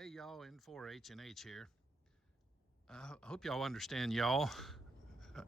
Hey y'all, N4H&H here. I hope y'all understand y'all.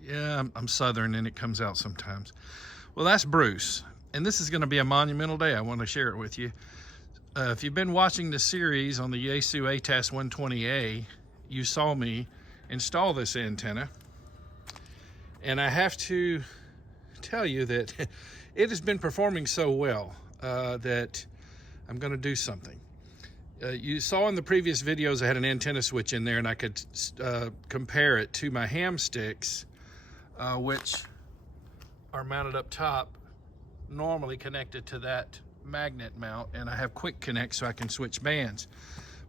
Yeah, I'm Southern and it comes out sometimes. Well, that's Bruce, and this is going to be a monumental day. I want to share it with you. If you've been watching the series on the Yaesu ATAS-120A, you saw me install this antenna, and I have to tell you that it has been performing so well that I'm going to do something. You saw in the previous videos I had an antenna switch in there, and I could compare it to my ham sticks, which are mounted up top, normally connected to that magnet mount, and I have quick connect so I can switch bands.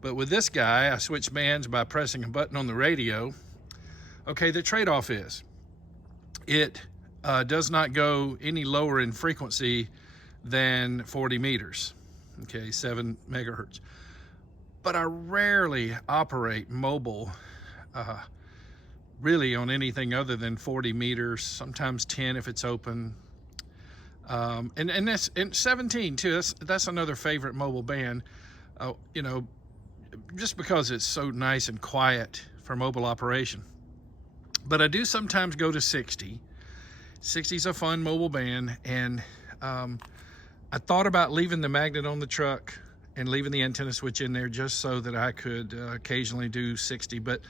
But with this guy, I switch bands by pressing a button on the radio. Okay, the trade-off is it does not go any lower in frequency than 40 meters, okay, 7 megahertz. But I rarely operate mobile really on anything other than 40 meters, sometimes 10 if it's open. And that's in 17 too. That's another favorite mobile band, you know, just because it's so nice and quiet for mobile operation. But I do sometimes go to 60. 60 is a fun mobile band, and I thought about leaving the magnet on the truck and leaving the antenna switch in there just so that I could occasionally do 60. But,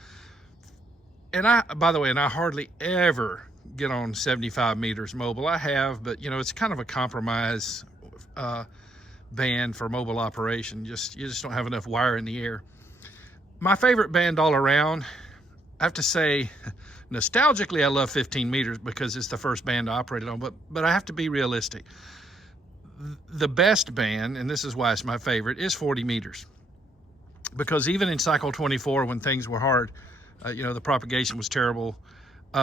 by the way, I hardly ever get on 75 meters mobile. I have, but you know, it's kind of a compromise band for mobile operation. You just don't have enough wire in the air. My favorite band all around, I have to say, nostalgically, I love 15 meters because it's the first band I operated on, but I have to be realistic. The best band, and this is why it's my favorite, is 40 meters. Because even in cycle 24, when things were hard, you know, the propagation was terrible,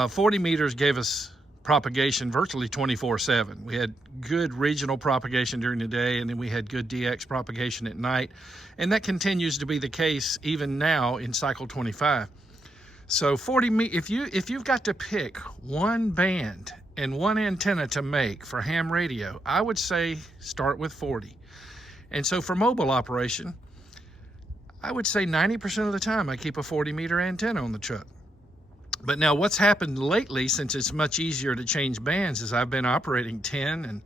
40 meters gave us propagation virtually 24/7. We had good regional propagation during the day, and then we had good DX propagation at night. And that continues to be the case even now in cycle 25. So 40 meters, if you've got to pick one band and one antenna to make for ham radio, I would say start with 40. And so for mobile operation, I would say 90% of the time I keep a 40 meter antenna on the truck. But now what's happened lately, since it's much easier to change bands, is I've been operating 10, and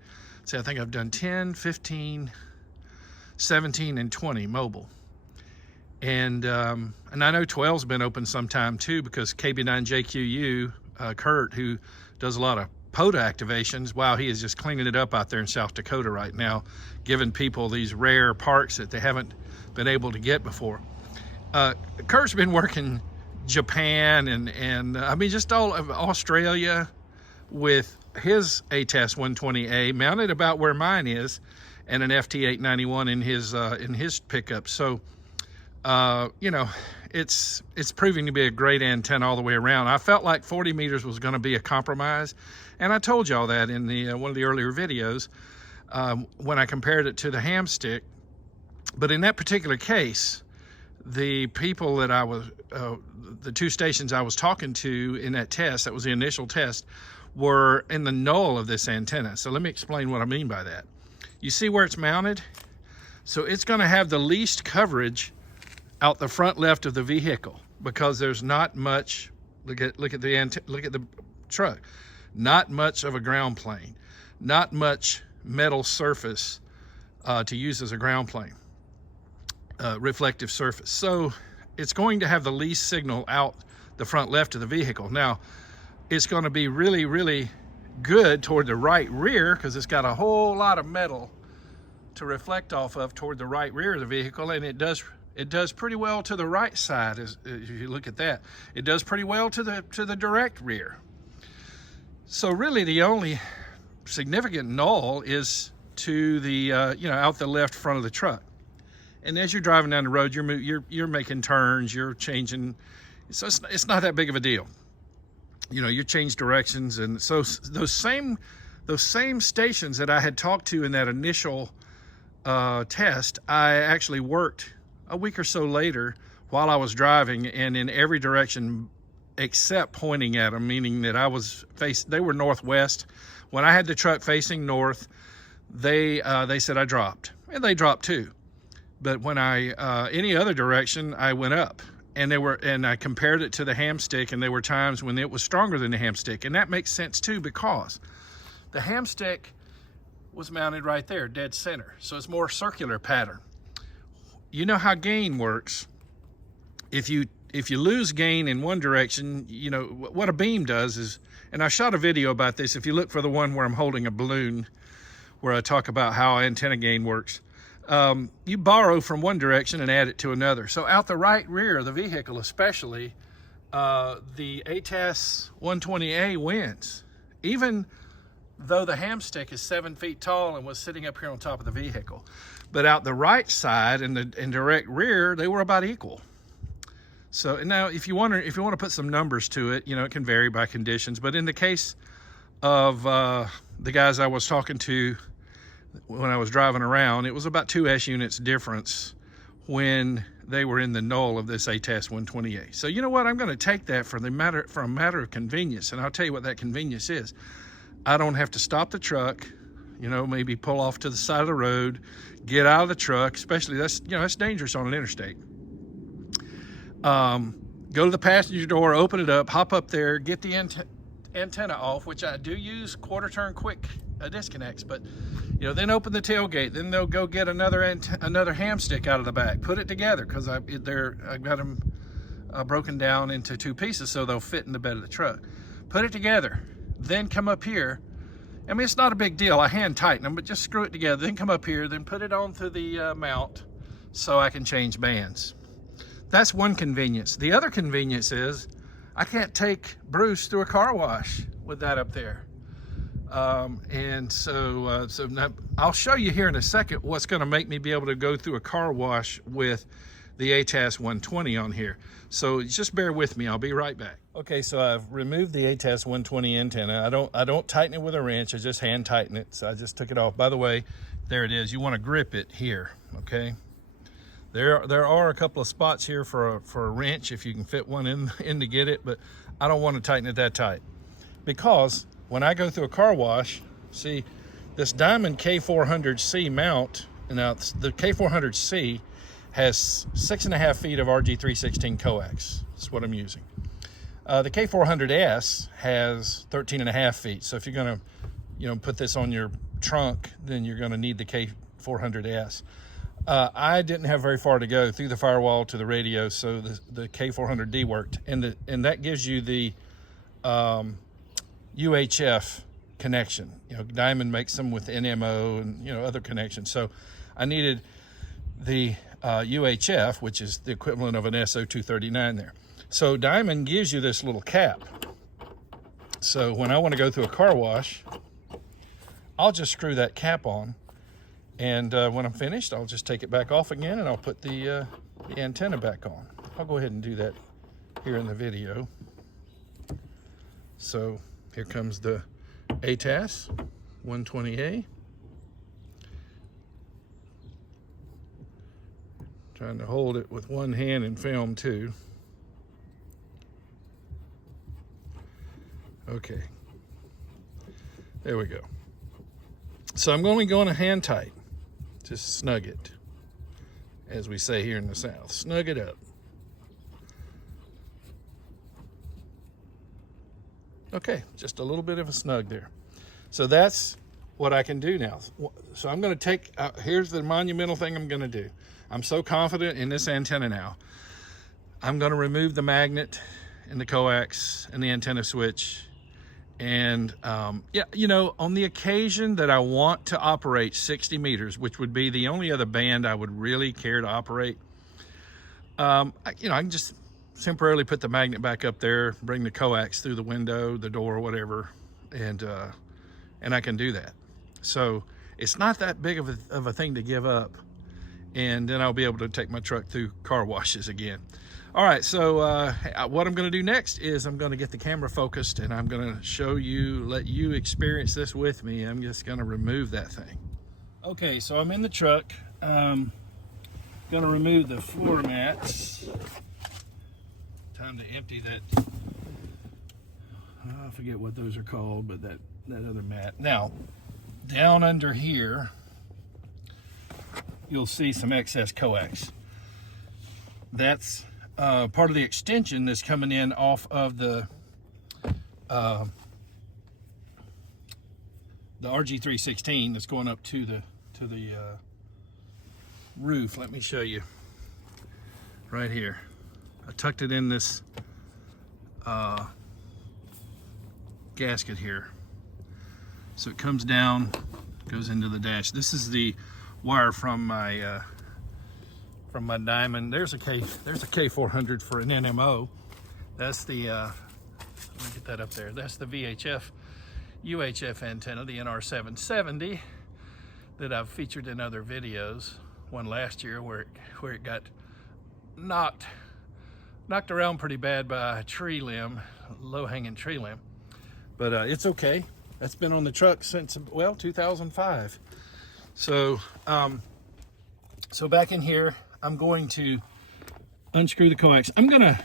I think I've done 10, 15, 17, and 20 mobile. And I know 12's been open sometime too, because KB9JQU, Kurt, who does a lot of POTA activations, wow, he is just cleaning it up out there in South Dakota right now, giving people these rare parks that they haven't been able to get before. Kurt's been working Japan and I mean just all of Australia with his ATAS-120A mounted about where mine is, and an FT891 in his pickup. So you know, it's proving to be a great antenna all the way around. I felt like 40 meters was going to be a compromise, and I told y'all that in the one of the earlier videos when I compared it to the ham stick. But in that particular case, the people that I was, the two stations I was talking to in that test, that was the initial test, were in the null of this antenna. So let me explain what I mean by that. You see where it's mounted? So it's going to have the least coverage out the front left of the vehicle, because there's not much, look at the truck, not much of a ground plane, not much metal surface to use as a ground plane, reflective surface. So it's going to have the least signal out the front left of the vehicle. Now it's going to be really, really good toward the right rear, because it's got a whole lot of metal to reflect off of toward the right rear of the vehicle, and it does pretty well to the right side. As you look at that, it does pretty well to the direct rear. So really the only significant null is to the you know, out the left front of the truck. And as you're driving down the road, you're making turns, you're changing, so it's not that big of a deal. You know, you change directions. And so those same stations that I had talked to in that initial test, I actually worked a week or so later while I was driving, and in every direction except pointing at them, meaning that they were northwest. When I had the truck facing north, they said I dropped, and they dropped too. But when I, any other direction, I went up. And I compared it to the hamstick, and there were times when it was stronger than the hamstick. And that makes sense too, because the hamstick was mounted right there, dead center. So it's more circular pattern. You know how gain works. If you lose gain in one direction, you know, what a beam does is, and I shot a video about this, if you look for the one where I'm holding a balloon, where I talk about how antenna gain works. You borrow from one direction and add it to another. So out the right rear of the vehicle especially, the ATAS-120A wins. Even though the hamstick is 7 feet tall and was sitting up here on top of the vehicle. But out the right side and the direct rear, they were about equal. So and now if you want to put some numbers to it, you know, it can vary by conditions. But in the case of the guys I was talking to when I was driving around, it was about 2 S units difference when they were in the null of this ATAS-120A. So you know what? I'm going to take that for a matter of convenience, and I'll tell you what that convenience is. I don't have to stop the truck, you know, maybe pull off to the side of the road, get out of the truck, especially that's dangerous on an interstate. Go to the passenger door, open it up, hop up there, get the antenna off, which I do use quarter turn quick disconnects, but you know, then open the tailgate, then they'll go get another hamstick out of the back, put it together, because I've got them broken down into 2 pieces so they'll fit in the bed of the truck. Put it together, then come up here. I mean, it's not a big deal, I hand tighten them, but just screw it together, then come up here, then put it onto the mount so I can change bands. That's one convenience. The other convenience is I can't take Bruce through a car wash with that up there. So now I'll show you here in a second what's going to make me be able to go through a car wash with the ATAS-120 on here. So just bear with me. I'll be right back. Okay, so I've removed the ATAS-120 antenna. I don't tighten it with a wrench. I just hand tighten it. So I just took it off. By the way, there it is. You want to grip it here. Okay. There are a couple of spots here for a wrench if you can fit one in to get it, but I don't want to tighten it that tight, because when I go through a car wash, see this Diamond K400C mount. Now the K400C has 6.5 feet of RG316 coax. That's what I'm using. The K400S has 13.5 feet. So if you're going to, put this on your trunk, then you're going to need the K400S. I didn't have very far to go through the firewall to the radio, so the K400D worked, and that gives you the UHF connection. Diamond makes them with NMO and other connections. So I needed the UHF, which is the equivalent of an SO239 there. So Diamond gives you this little cap. So when I want to go through a car wash, I'll just screw that cap on. And when I'm finished, I'll just take it back off again, and I'll put the antenna back on. I'll go ahead and do that here in the video. So here comes the ATAS-120A. Trying to hold it with one hand and film too. Okay. There we go. So I'm only going to hand tight. Just snug it, as we say here in the South. Snug it up. Okay, just a little bit of a snug there. So that's what I can do now. So I'm going to take, here's the monumental thing I'm going to do. I'm so confident in this antenna now. I'm going to remove the magnet and the coax and the antenna switch. And on the occasion that I want to operate 60 meters, which would be the only other band I would really care to operate, I can just temporarily put the magnet back up there, bring the coax through the window, the door, whatever, and I can do that. So it's not that big of a thing to give up, and then I'll be able to take my truck through car washes again. All right, so what I'm going to do next is I'm going to get the camera focused, and I'm going to show you, let you experience this with me. I'm just going to remove that thing. Okay, so I'm in the truck. Going to remove the floor mats. Time to empty that. I forget what those are called, but that other mat. Now, down under here, you'll see some excess coax. That's part of the extension that's coming in off of the RG316 that's going up to the roof. Let me show you right here. I tucked it in this gasket here, so it comes down, goes into the dash. This is the wire from my diamond. There's a K400 for an NMO. That's the let me get that up there. That's the VHF UHF antenna, the NR770, that I've featured in other videos. One last year where it got knocked around pretty bad by a tree limb, low-hanging tree limb. But it's okay. That's been on the truck since, well, 2005. So so back in here, I'm going to unscrew the coax. I'm gonna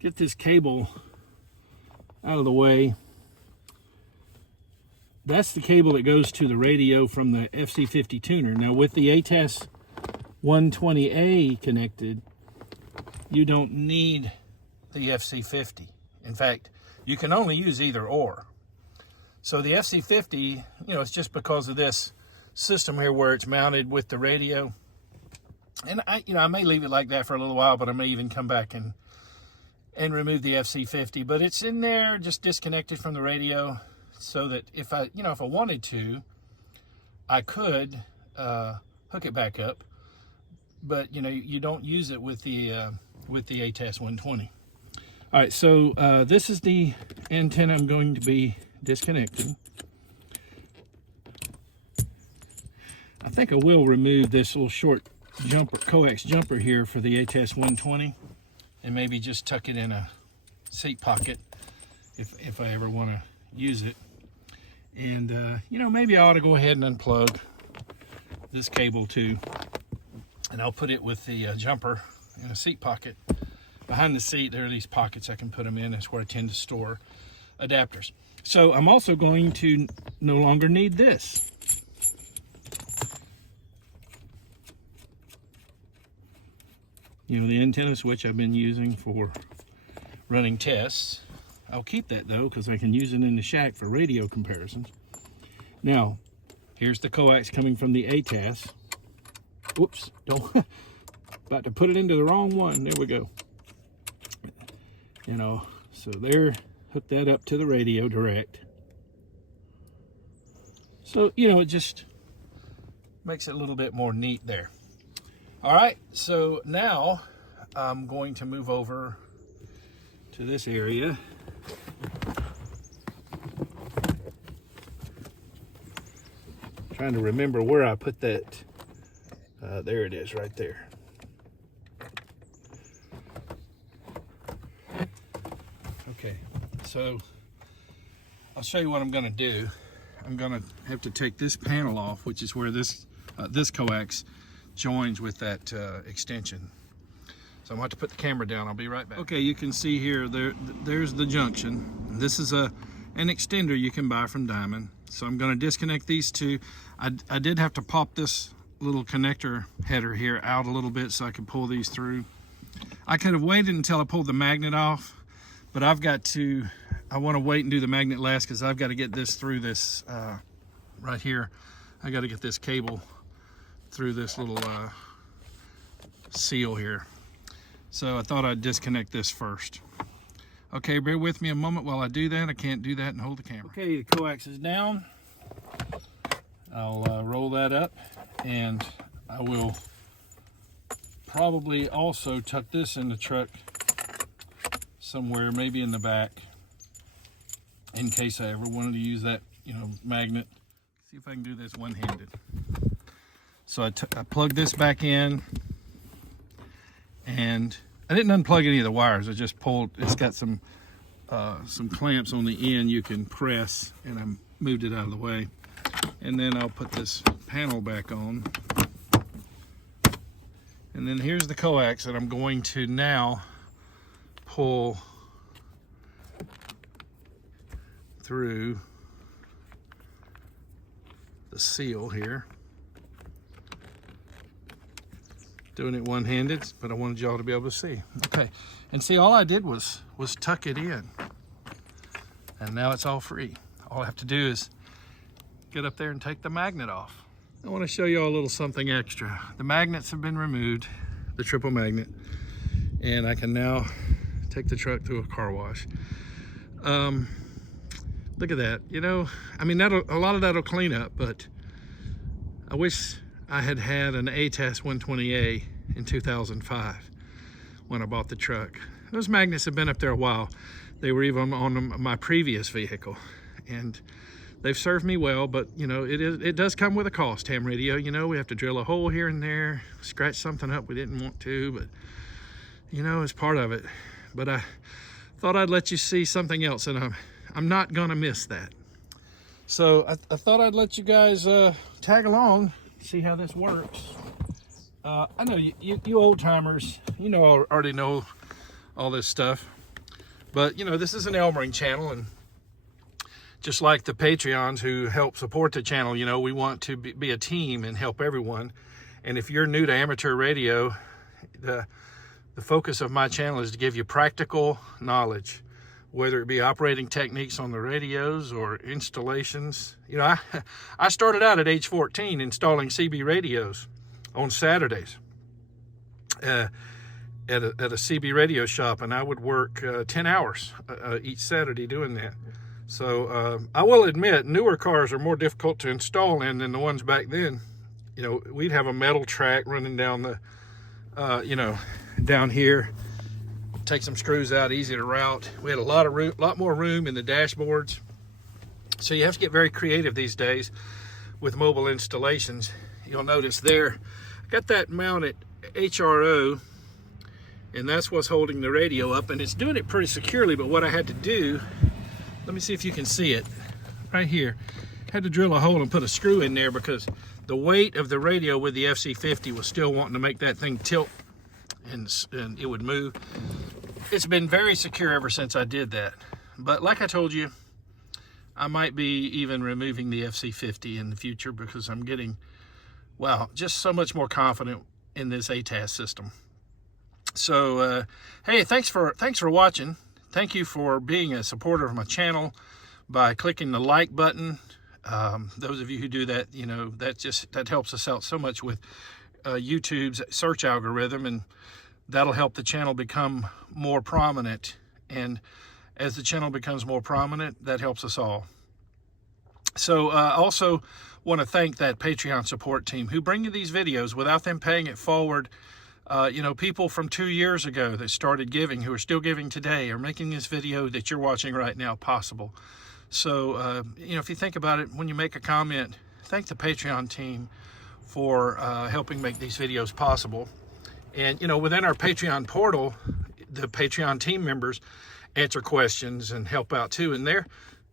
get this cable out of the way. That's the cable that goes to the radio from the FC-50 tuner. Now with the ATAS-120A connected, you don't need the FC-50. In fact, you can only use either or. So the FC-50, you know, it's just because of this system here where it's mounted with the radio. And I may leave it like that for a little while, but I may even come back and remove the FC-50. But it's in there, just disconnected from the radio, so that if I wanted to, I could hook it back up. But you don't use it with the ATAS-120. All right, so this is the antenna I'm going to be disconnecting. I think I will remove this little short coax jumper here for the ATAS-120, and maybe just tuck it in a seat pocket if I ever want to use it. And maybe I ought to go ahead and unplug this cable too, and I'll put it with the jumper in a seat pocket. Behind the seat, there are these pockets I can put them in. That's where I tend to store adapters. So I'm also going to no longer need this. The antenna switch I've been using for running tests. I'll keep that though, because I can use it in the shack for radio comparisons. Now, here's the coax coming from the ATAS. Whoops, don't, about to put it into the wrong one. There we go. So there, hook that up to the radio direct. So, it just makes it a little bit more neat there. All right, so now I'm going to move over to this area. Trying to remember where I put that. There it is, right there. Okay, so I'll show you what I'm going to do. I'm going to have to take this panel off, which is where this coax joins with that extension. So I'm going to have to put the camera down. I'll be right back. Okay, you can see here, there's the junction. This is an extender you can buy from Diamond. So I'm going to disconnect these two. I did have to pop this little connector header here out a little bit so I could pull these through. I could have waited until I pulled the magnet off, but I want to wait and do the magnet last, because I've got to get this through this right here. I got to get this cable through this little seal here. So I thought I'd disconnect this first. Okay, bear with me a moment while I do that. I can't do that and hold the camera. Okay, the coax is down. I'll roll that up, and I will probably also tuck this in the truck somewhere, maybe in the back, in case I ever wanted to use that, magnet. See if I can do this one-handed. So I plugged this back in, and I didn't unplug any of the wires. I just pulled. It's got some clamps on the end you can press, and I moved it out of the way. And then I'll put this panel back on. And then here's the coax that I'm going to now pull through the seal here. Doing it one-handed, but I wanted y'all to be able to see. Okay, and see, all I did was tuck it in, and now it's all free. All I have to do is get up there and take the magnet off. I want to show y'all a little something extra. The magnets have been removed, the triple magnet, and I can now take the truck to a car wash. Look at that. You know, I mean, a lot of that'll clean up, but I wish I had an ATAS-120A in 2005 when I bought the truck. Those magnets have been up there a while. They were even on my previous vehicle, and they've served me well, but you know, it does come with a cost, ham radio. You know, we have to drill a hole here and there, scratch something up we didn't want to, but you know, it's part of it. But I thought I'd let you see something else, and I'm not gonna miss that. So I thought I'd let you guys tag along, see how this works. I know you old timers, you know, already know all this stuff, but you know, this is an Elmering channel, and just like the Patreons who help support the channel, you know, we want to be a team and help everyone. And if you're new to amateur radio, the focus of my channel is to give you practical knowledge, whether it be operating techniques on the radios or installations. You know, I started out at age 14 installing CB radios on Saturdays at a CB radio shop, and I would work 10 hours each Saturday doing that. So I will admit, newer cars are more difficult to install in than the ones back then. You know, we'd have a metal track running down the, you know, down here. Take some screws out, easy to route. We had a lot more room in the dashboards. So you have to get very creative these days with mobile installations. You'll notice there, I got that mounted HRO, and that's what's holding the radio up, and it's doing it pretty securely. But what I had to do, let me see if you can see it right here. Had to drill a hole and put a screw in there because the weight of the radio with the FC-50 was still wanting to make that thing tilt, and it would move. It's been very secure ever since I did that. But like I told you, I might be even removing the FC-50 in the future because I'm getting, wow, just so much more confident in this ATAS system. So, hey, thanks for watching. Thank you for being a supporter of my channel by clicking the like button. Those of you who do that, you know, that helps us out so much with YouTube's search algorithm, and that'll help the channel become more prominent. And as the channel becomes more prominent, that helps us all. So I also want to thank that Patreon support team who bring you these videos without them paying it forward. You know, people from 2 years ago that started giving, who are still giving today, are making this video that you're watching right now possible. So, you know, if you think about it, when you make a comment, thank the Patreon team for helping make these videos possible. And, you know, within our Patreon portal, the Patreon team members answer questions and help out too. And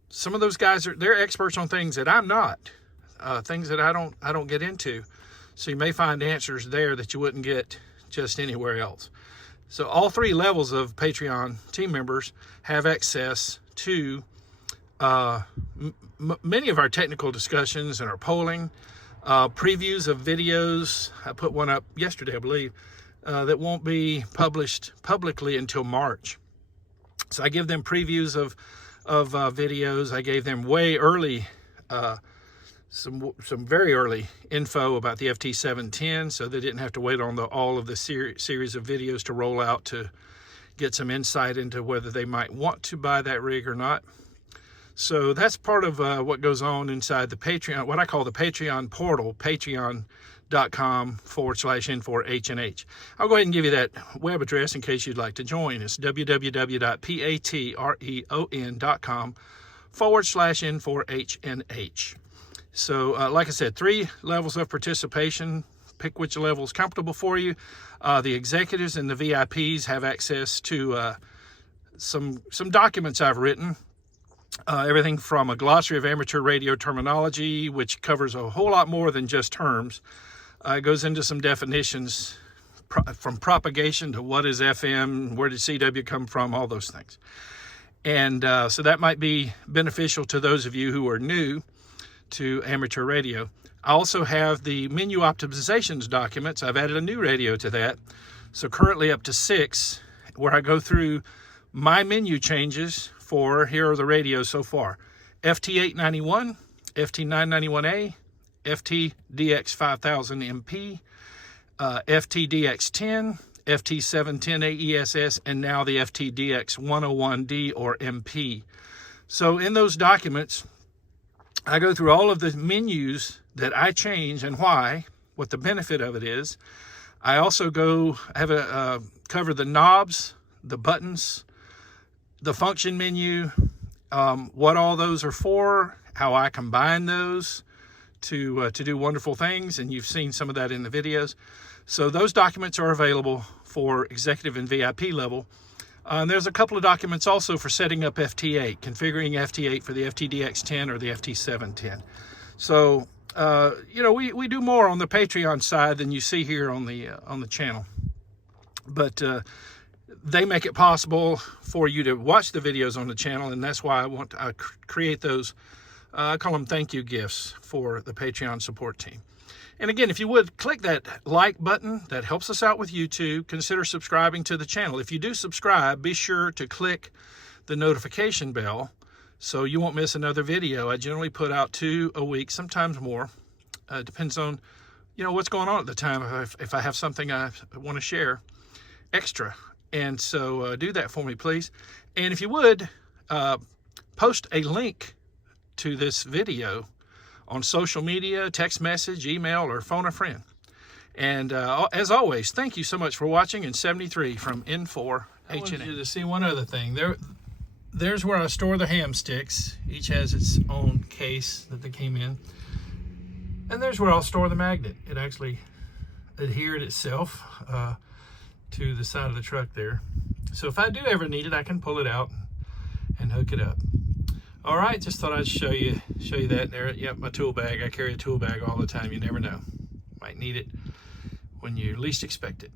some of those guys they're experts on things that I'm not, things that I don't get into. So you may find answers there that you wouldn't get just anywhere else. So all three levels of Patreon team members have access to many of our technical discussions and our polling, previews of videos. I put one up yesterday, I believe, that won't be published publicly until March. So I give them previews of videos. I gave them way early, some very early info about the FT710, so they didn't have to wait on all of the series of videos to roll out to get some insight into whether they might want to buy that rig or not. So that's part of what goes on inside the Patreon, what I call the Patreon portal, patreon.com/N4HNH. I'll go ahead and give you that web address in case you'd like to join. It's www.patreon.com/N4HNH. So like I said, 3 levels of participation. Pick which level is comfortable for you. The executives and the VIPs have access to some documents I've written. Everything from a glossary of amateur radio terminology, which covers a whole lot more than just terms. It goes into some definitions from propagation to what is FM, where did CW come from, all those things. And so that might be beneficial to those of you who are new to amateur radio. I also have the menu optimizations documents. I've added a new radio to that. So currently up to 6, where I go through my menu changes for, here are the radios so far: FT891, FT991A, FT-5000MP, FT-DX10, FT-710AESS, and now the FT-DX101D or MP. So in those documents, I go through all of the menus that I change and why, what the benefit of it is. I also cover the knobs, the buttons, the function menu, what all those are for, how I combine those to do wonderful things, and you've seen some of that in the videos. So those documents are available for executive and VIP level. And there's a couple of documents also for setting up FT8, configuring FT8 for the FT-DX10 or the FT-710. So, you know, we do more on the Patreon side than you see here on the channel. But they make it possible for you to watch the videos on the channel, and that's why I create those, I call them thank you gifts for the Patreon support team. And again, if you would, click that like button. That helps us out with YouTube. Consider subscribing to the channel. If you do subscribe, be sure to click the notification bell so you won't miss another video. I generally put out 2 a week, sometimes more. Depends on, you know, what's going on at the time. If I have something I want to share extra. And so do that for me, please. And if you would, post a link to this video on social media, text message, email, or phone a friend. And as always, thank you so much for watching. And 73 from N4 H&M. I wanted you to see one other thing. There's where I store the ham sticks. Each has its own case that they came in. And there's where I'll store the magnet. It actually adhered itself to the side of the truck there. So if I do ever need it, I can pull it out and hook it up. All right, just thought I'd show you that there. Yep, my tool bag. I carry a tool bag all the time. You never know. Might need it when you least expect it.